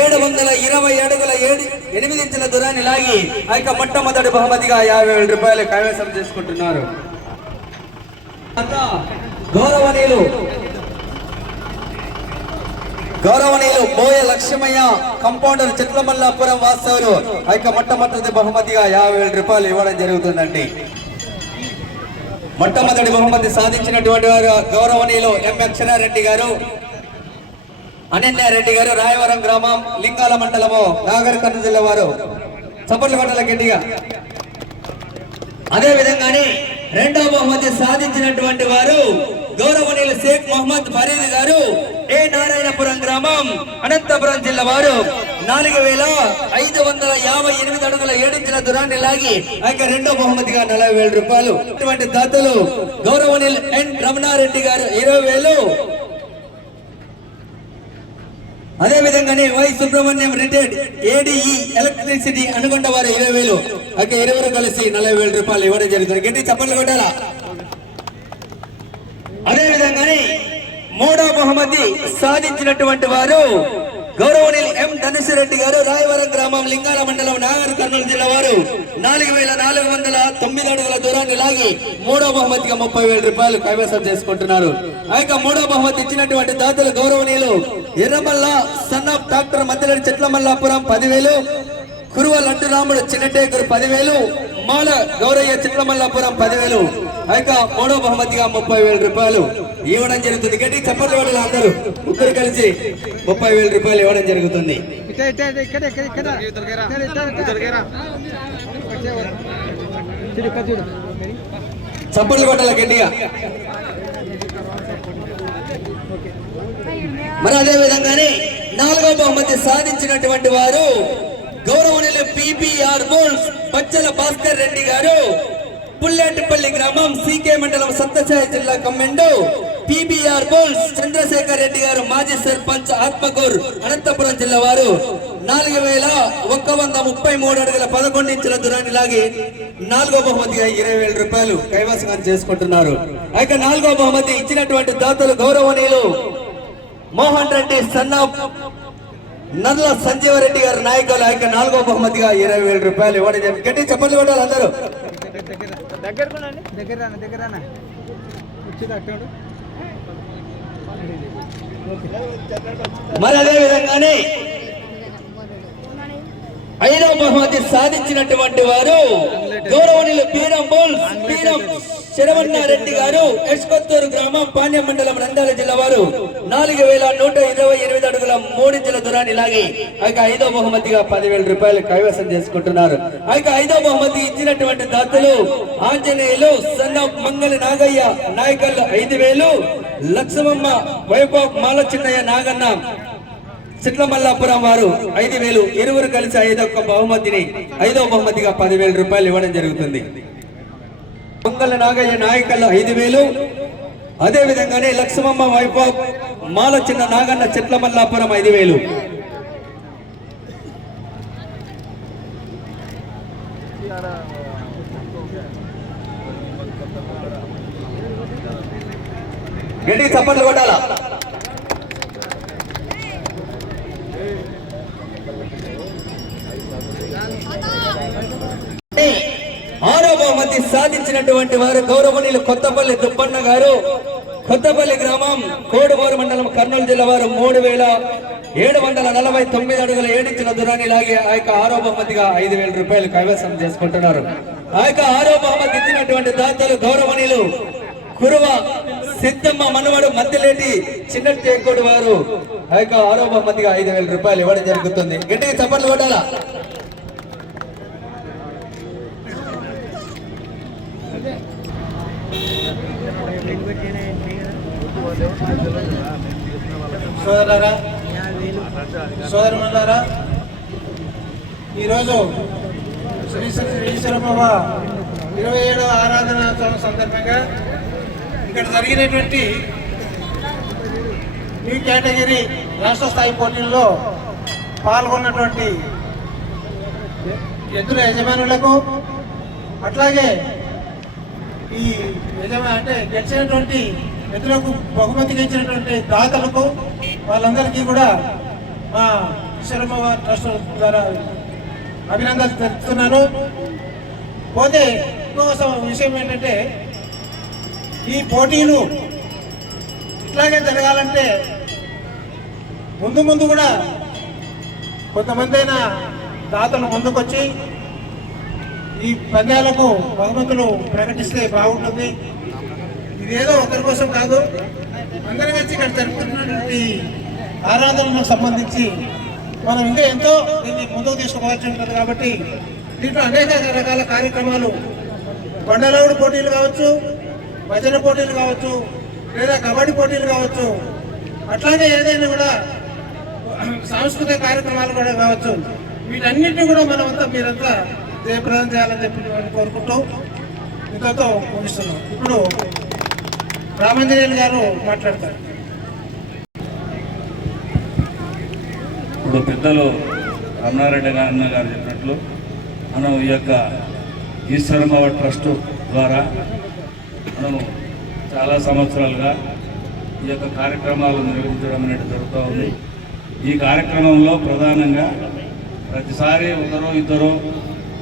ఏడు వందల ఇరవై అడుగుల ఏడు ఎనిమిది ఇంచుల దూరాన్ని లాగి ఆ యొక్క మొట్టమొదటి బహుమతిగా యాభై వేల రూపాయలు కైవసం చేసుకుంటున్నారు. గౌరవనీయులు గౌరవనీయులు బోయ లక్ష్మయ్య కంపౌండర్ చిట్లమల్లాపురం వాస్తవులు ఆ యొక్క మొట్టమొదటి బహుమతిగా యాభై వేల రూపాయలు ఇవ్వడం జరుగుతుందండి. మొట్టమొదటి బహుమతి సాధించినటువంటి వారు గౌరవనీయులు ఎం అక్షరారెడ్డి గారు. అనన్యారెడ్డి గారు రాయవరం గ్రామం లింగాల మండలము నాగర్ కర్నూలు జిల్లా వారు. చప్పట్ల మండల గట్టిగా. అదే విధంగానే రెండవ బహుమతి సాధించినటువంటి వారు గౌరవనీయులు షేక్ మొహమ్మద్ ఫరీద్ గారు ఏ నారాయణపురం గ్రామం అనంతపురం జిల్లా వారు. నాలుగు వేల ఐదు వందల యాభై ఎనిమిది అడుగుల ఏడించిన దూరాన్ని లాగి ఆయన రెండో బహుమతిగా నలభై వేల రూపాయలు. ఇటువంటి దాతలు గౌరవనీయులు ఎన్ రమణారెడ్డి గారు ఇరవై వేలు అదే విధంగానే Y Subrahmanyam retired ADE electricity అనుకుంట వారు ఇరవై వేలు. అక్కడ ఇరువురు కలిసి నలభై వేల రూపాయలు ఇవ్వడం జరుగుతుంది. గట్టి చప్పట్లు కొట్టాలా? అదే విధంగానే మూడో బహుమతి సాధించినటువంటి వారు గౌరవనీయులు ఎం ధనుషరెడ్డి గారు రాయవరం గ్రామం లింగాల మండలం నాగర్ కర్నూలు జిల్లా వారు. నాలుగు వేల నాలుగు వందల తొమ్మిది అడుగుల దూరాన్ని లాగి మూడో బహుమతిగా ముప్పై వేల రూపాయలు కైవసం చేసుకుంటున్నారు. ఆ యొక్క మూడో బహుమతి ఇచ్చినటువంటి దాతలు గౌరవనీయులు ఎర్రమల్ల సన్ ఆఫ్ డాక్టర్ మధ్యలో చెట్లమల్లాపురం పదివేలు కురువ లడ్డు రాముడు చిన్నటేకరు పదివేలు మాల గౌరయ్య చిట్లమల్లాపురం పదివేలు ఆ యొక్క మూడో బహుమతిగా ముప్పై వేల రూపాయలు. ఇవ్వడం జరుగుతుంది. గట్టి చప్పట్లు వాళ్ళు అందరూ. ముగ్గురు కలిసి ముప్పై వేల రూపాయలు ఇవ్వడం జరుగుతుంది. చప్పట్లు కొట్టాల గట్టిగా? మరి అదే విధంగానే నాలుగో బహుమతి సాధించినటువంటి వారు గౌరవనీయులు పిపిఆర్ బోల్స్ బచ్చల భాస్కర్ రెడ్డి గారు. పుల్లెటిపల్లి గ్రామం సీకే మండలం సత్తచాయ జిల్లా కమ్మెండు. పిబిఆర్ బోల్స్ చంద్రశేఖర్ రెడ్డి గారు మాజీ సర్పంచ్ ఆత్మకూర్ అనంతపురం జిల్లా వారు నాలుగు వేల ఒక్క వంద ముప్పై మూడు అడుగుల పదకొండు ఇంచుల దూరాన్ని లాగి నాలుగో బహుమతిగా ఇరవై వేల రూపాయలు కైవసం చేసుకుంటున్నారు ఆ నాలుగో బహుమతి ఇచ్చినటువంటి దాతలు గౌరవనీయులు మోహన్ రెడ్డి సన్నా నల్ల సంజీవరెడ్డి గారి నాయకులు ఆయన నాలుగో బహుమతిగా ఇరవై వేల రూపాయలు ఇవ్వడం జరిగింది గట్టి చెప్పండి కొట్టాలి అందరూ దగ్గర దగ్గర దగ్గర దగ్గర మరి అదే విధంగానే ఐదవ బహుమతి సాధించినటువంటి వారు గౌరవనీయులు పీరం బోల్స్ పీరం శరవన్నారెడ్డి గారు ఎస్కొత్తూరు గ్రామం పాణ్యం మండలం నంద్యాల జిల్లా వారు. నాలుగు వేల నూట ఇరవై ఎనిమిది అడుగుల మూడించుల దూరాన్ని లాగి ఆ యొక్క ఐదో బహుమతిగా పదివేల రూపాయలు కైవసం చేసుకుంటున్నారు. ఆ యొక్క ఐదో బహుమతి ఇచ్చినటువంటి దాతలు ఆంజనేయులు సన్న మంగళ నాగయ్య నాయకులు ఐదు వేలు లక్ష్మమ్మ వైభవ్ మాల చిన్నయ్య నాగన్న చిట్లమల్లాపురం వారు ఐదు వేలు ఇరువురు కలిసి ఐదొక్క బహుమతిని ఐదో బహుమతిగా పదివేల రూపాయలు ఇవ్వడం జరుగుతుంది. పొంగల నాగయ్య నాయకల్లో ఐదు వేలు. అదే విధంగానే లక్ష్మమ్మ వైభవ్ మాల చిన్న నాగన్న చిట్లమల్లాపురం ఐదు వేలు. గట్టి చప్పట్లు కొట్టాలా? ఆరో బహుమతి సాధించినటువంటి వారు గౌరవనీయులు కొత్తపల్లి దుప్పన్న గారు. కొత్తపల్లి గ్రామం కోడుమూరు మండలం కర్నూలు జిల్లా వారు మూడు వేల ఏడు వందల నలభై తొమ్మిది అడుగుల ఏడించిన దూరాన్ని లాగి ఆ యొక్క ఆరో బహుమతిగా ఐదు వేల రూపాయలు కైవసం చేసుకుంటున్నారు. ఆ యొక్క ఆరో బహుమతి ఇచ్చినటువంటి దాతలు గౌరవనీయులు కురువ సిద్ధమ్మ మనవడు మధ్యలేటి చిన్న తేకోడు వారు ఆ యొక్క ఆరో బహుమతిగా ఐదు వేల రూపాయలు ఇవ్వడం జరుగుతుంది గట్టిగా చప్పట్లు కొట్టాలా సోదరారా సోదరులారా ఈరోజు శ్రీ శ్రీ శ్రీశ్వరమ్మ ఇరవై ఏడవ ఆరాధనోత్సవం సందర్భంగా ఇక్కడ జరిగినటువంటి న్యూ కేటగిరీ రాష్ట్ర స్థాయి పోటీల్లో పాల్గొన్నటువంటి ఎద్దుల యజమానులకు అట్లాగే ఈ యజమా అంటే గెలిచినటువంటి ఎద్దులకు బహుమతి గెలిచినటువంటి దాతలకు వాళ్ళందరికీ కూడా మా ఈశ్వరమ్మ ట్రస్ట్ ద్వారా అభినందనలు తెలుపుతున్నాను. పోతే ఇంకొక విషయం ఏంటంటే ఈ పోటీలు ఇట్లాగే జరగాలంటే ముందు ముందు కూడా కొంతమంది అయినా దాతలు ముందుకొచ్చి ఈ పంద్యాలకు బహుమతులు ప్రకటిస్తే బాగుంటుంది. ఇదేదో ఒకరి కోసం కాదు అందరి వచ్చి ఇక్కడ జరుపుతున్నటువంటి ఆరాధనలకు సంబంధించి మనం ఇంకా ఎంతో దీన్ని ముందుకు తీసుకోవాల్సి ఉంటుంది కాబట్టి దీంట్లో అనేక రకాల కార్యక్రమాలు కొండలవుడు పోటీలు కావచ్చు భజన పోటీలు కావచ్చు లేదా కబడ్డీ పోటీలు కావచ్చు అట్లాగే ఏదైనా కూడా సాంస్కృతిక కార్యక్రమాలు కూడా కావచ్చు. వీటన్నిటిని కూడా మనమంతా మీరంతా జయప్రదం చేయాలని చెప్పి నేను కోరుకుంటూ ఇంతతో ముగిస్తున్నాం. ఇప్పుడు రామంజనేయులు గారు మాట్లాడతారు. ఇప్పుడు పెద్దలు రమణారెడ్డి గారు అన్న గారు చెప్పినట్లు మనం ఈ యొక్క ఈశ్వరమ్మ ట్రస్ట్ ద్వారా మనము చాలా సంవత్సరాలుగా ఈ యొక్క కార్యక్రమాలు నిర్వహించడం అనేది జరుగుతూ ఉంది. ఈ కార్యక్రమంలో ప్రధానంగా ప్రతిసారి ఒకరో ఇద్దరు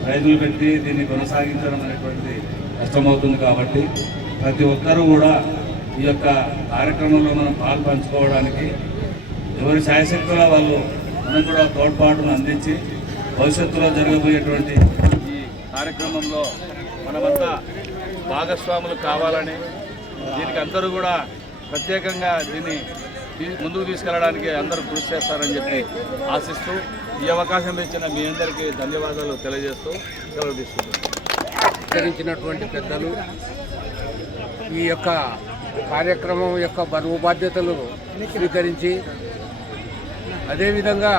రైతులు పెట్టి దీన్ని కొనసాగించడం అనేటువంటిది కష్టమవుతుంది కాబట్టి ప్రతి ఒక్కరూ కూడా ఈ యొక్క కార్యక్రమంలో మనం పాలు పంచుకోవడానికి ఎవరి శాయశక్తుల వాళ్ళు మనం కూడా తోడ్పాటును అందించి భవిష్యత్తులో జరగబోయేటువంటి ఈ కార్యక్రమంలో మనమంతా భాగస్వాములు కావాలని దీనికి అందరూ కూడా ప్రత్యేకంగా దీన్ని ముందుకు తీసుకెళ్ళడానికి అందరూ కృషి చేస్తారని చెప్పి ఆశిస్తూ ఈ అవకాశం ఇచ్చిన మీ అందరికీ ధన్యవాదాలు తెలియజేస్తూ సెలవు తీసుకుంటున్నాను పెద్దలు ఈ యొక్క కార్యక్రమం యొక్క బరువు బాధ్యతలు స్వీకరించి అదేవిధంగా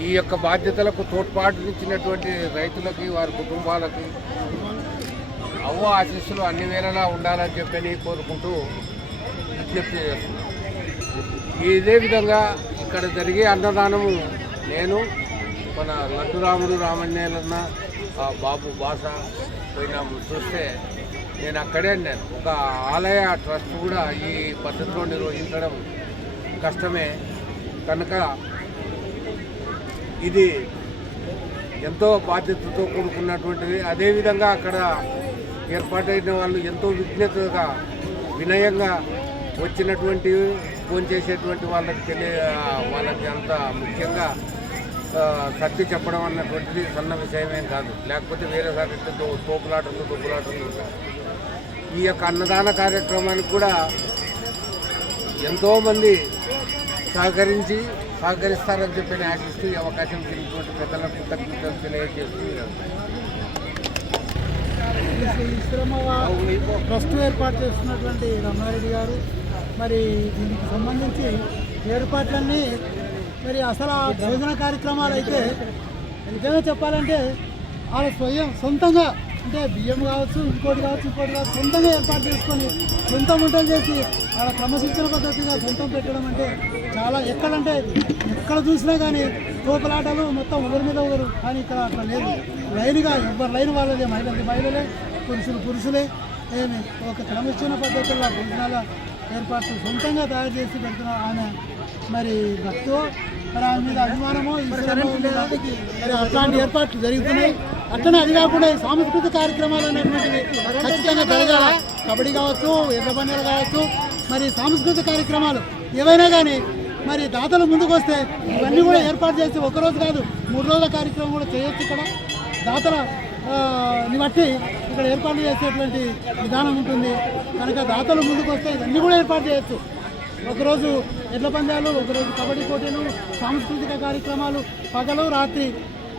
ఈ యొక్క బాధ్యతలకు తోడ్పాటునిచ్చినటువంటి రైతులకి వారి కుటుంబాలకి అవ్వ ఆశీస్సులు అన్ని వేళలా ఉండాలని చెప్పని కోరుకుంటూ విజ్ఞప్తి చేస్తున్నాను ఇదే విధంగా ఇక్కడ జరిగే అన్నదానము నేను మన లడ్డురాముడు రామణ్యేలన్న బాబు బాస పోయినాము చూస్తే నేను అక్కడే నేను ఒక ఆలయ ట్రస్ట్ కూడా ఈ పద్ధతిలో నిర్వహించడం కష్టమే. కనుక ఇది ఎంతో బాధ్యతతో కూడుకున్నటువంటిది. అదేవిధంగా అక్కడ ఏర్పాటైన వాళ్ళు ఎంతో విజ్ఞతగా వినయంగా వచ్చినటువంటి ఫోన్ చేసేటువంటి వాళ్ళకి తెలియ వాళ్ళకి అంత ముఖ్యంగా ఆ, సర్ది చెప్పడం అన్నటువంటిది సన్న విషయమేం కాదు. లేకపోతే వేరే సార్లు తోపులాటలు తోపులాటలు ఈ యొక్క అన్నదాన కార్యక్రమానికి కూడా ఎంతోమంది సహకరించి సహకరిస్తారని చెప్పి ఆశిస్తూ ఈ అవకాశం ఇచ్చినటువంటి పెద్దలకు కృతజ్ఞతలు తెలియజేస్తూ ఈ ట్రస్ట్ ఏర్పాటు చేస్తున్నటువంటి రమణారెడ్డి గారు మరి దీనికి సంబంధించి ఏర్పాట్లన్నీ మరి అసలు ఆ భోజన కార్యక్రమాలు అయితే నిజంగా చెప్పాలంటే వాళ్ళ స్వయం సొంతంగా అంటే బియ్యం కావచ్చు ఇంకోటి కావచ్చు ఇంకోటి కావచ్చు సొంతంగా ఏర్పాటు చేసుకొని సొంత వంటలు చేసి వాళ్ళ క్రమశిక్షణ పద్ధతిగా సొంతం పెట్టడం అంటే చాలా ఎక్కడంటే ఎక్కడ చూసినా కానీ తోపలాటలు మొత్తం ఒకరి మీద ఒకరు కానీ ఇక్కడ అట్లా లేదు. లైన్గా ఎవరు లైన్ వాళ్ళదే మహిళలు మహిళలే. పురుషులు పురుషులే. ఏమి? ఒక క్రమశిక్షణ పద్ధతుల్లో భోజనాల ఏర్పాట్లు సొంతంగా తయారు చేసి పెడుతున్న ఆమె. మరి భక్తో మరి ఆమె మీద అభిమానమో అట్లాంటి ఏర్పాట్లు జరుగుతున్నాయి. అట్లనే అది కాకుండా ఈ సాంస్కృతిక కార్యక్రమాలు అనేటువంటివి ఖచ్చితంగా జరగాల. కబడ్డీ కావచ్చు ఎర్ర బండలు కావచ్చు మరి సాంస్కృతిక కార్యక్రమాలు ఏవైనా కానీ మరి దాతలు ముందుకు వస్తే ఇవన్నీ కూడా ఏర్పాటు చేసి ఒక రోజు కాదు మూడు రోజుల కార్యక్రమం కూడా చేయొచ్చు ఇక్కడ. దాతల బట్టి ఇక్కడ ఏర్పాటు చేసేటువంటి విధానం ఉంటుంది. కనుక దాతలు ముందుకు వస్తే ఇవన్నీ కూడా ఏర్పాటు చేయొచ్చు. ఒకరోజు ఎడ్ల పందాలు ఒకరోజు కబడ్డీ పోటీలు సాంస్కృతిక కార్యక్రమాలు పగలు రాత్రి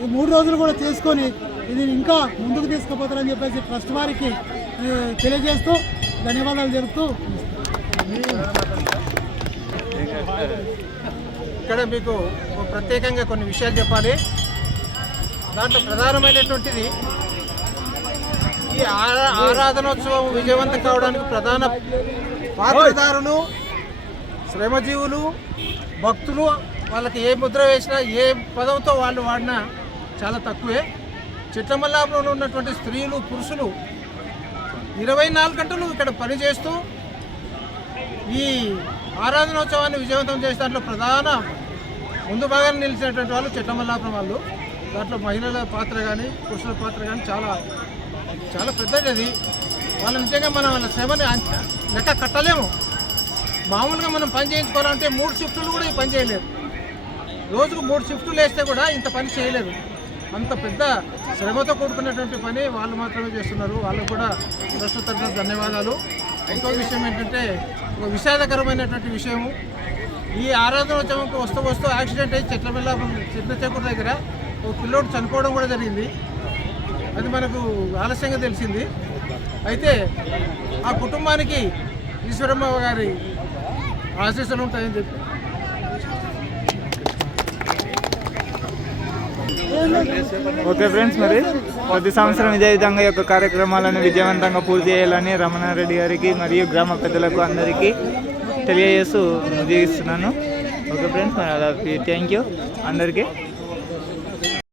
ఈ మూడు రోజులు కూడా చేసుకొని ఇది ఇంకా ముందుకు తీసుకుపోతారని చెప్పేసి ట్రస్ట్ వారికి తెలియజేస్తూ ధన్యవాదాలు తెలుపుతూ ఇక్కడ మీకు ప్రత్యేకంగా కొన్ని విషయాలు చెప్పాలి. దాంట్లో ప్రధానమైనటువంటిది ఈ ఆరా ఆరాధనోత్సవం విజయవంతం కావడానికి ప్రధాన పాత్రదారులు శ్రమజీవులు భక్తులు వాళ్ళకి ఏ ముద్ర వేసినా ఏ పదంతో వాళ్ళు వాడినా చాలా తక్కువే. చిట్లమల్లాపురంలో ఉన్నటువంటి స్త్రీలు పురుషులు ఇరవై నాలుగు గంటలు ఇక్కడ పనిచేస్తూ ఈ ఆరాధనోత్సవాన్ని విజయవంతం చేసే దాంట్లో ప్రధాన ముందు భాగాన్ని నిలిచినటువంటి వాళ్ళు చెట్టమల్లాపురం వాళ్ళు. దాంట్లో మహిళల పాత్ర కానీ పురుషుల పాత్ర కానీ చాలా చాలా పెద్దది అది. వాళ్ళ నిజంగా మనం వాళ్ళ శ్రమని లెక్క కట్టలేము. మామూలుగా మనం పని చేయించుకోవాలంటే మూడు షిఫ్టులు కూడా ఈ పని చేయలేదు. రోజుకు మూడు షిఫ్టులు వేస్తే కూడా ఇంత పని చేయలేదు. అంత పెద్ద శ్రమతో కూడుకున్నటువంటి పని వాళ్ళు మాత్రమే చేస్తున్నారు. వాళ్ళకు కూడా ప్రస్తుత ధన్యవాదాలు. ఇంకో విషయం ఏంటంటే ఒక విషాదకరమైనటువంటి విషయము. ఈ ఆరాధనోత్సవంకి వస్తూ వస్తూ యాక్సిడెంట్ అయ్యి చెట్ల వల్ల చెట్ల చెక్కుడు దగ్గర ఒక పిల్లోడు చనిపోవడం కూడా జరిగింది. అది మనకు ఆలస్యంగా తెలిసింది. అయితే ఆ కుటుంబానికి ఈశ్వరమ్మ గారి ఆశీస్సులు ఉంటాయని చెప్పి. ఓకే ఫ్రెండ్స్ మరి ప్రతి సంవత్సరం ఇదే విధంగా యొక్క కార్యక్రమాలను విజయవంతంగా పూర్తి చేయాలని రమణారెడ్డి గారికి మరియు గ్రామ పెద్దలకు అందరికీ తెలియజేస్తూ ముగిస్తున్నాను. ఓకే ఫ్రెండ్స్ మరి అలా థ్యాంక్ యూ అందరికీ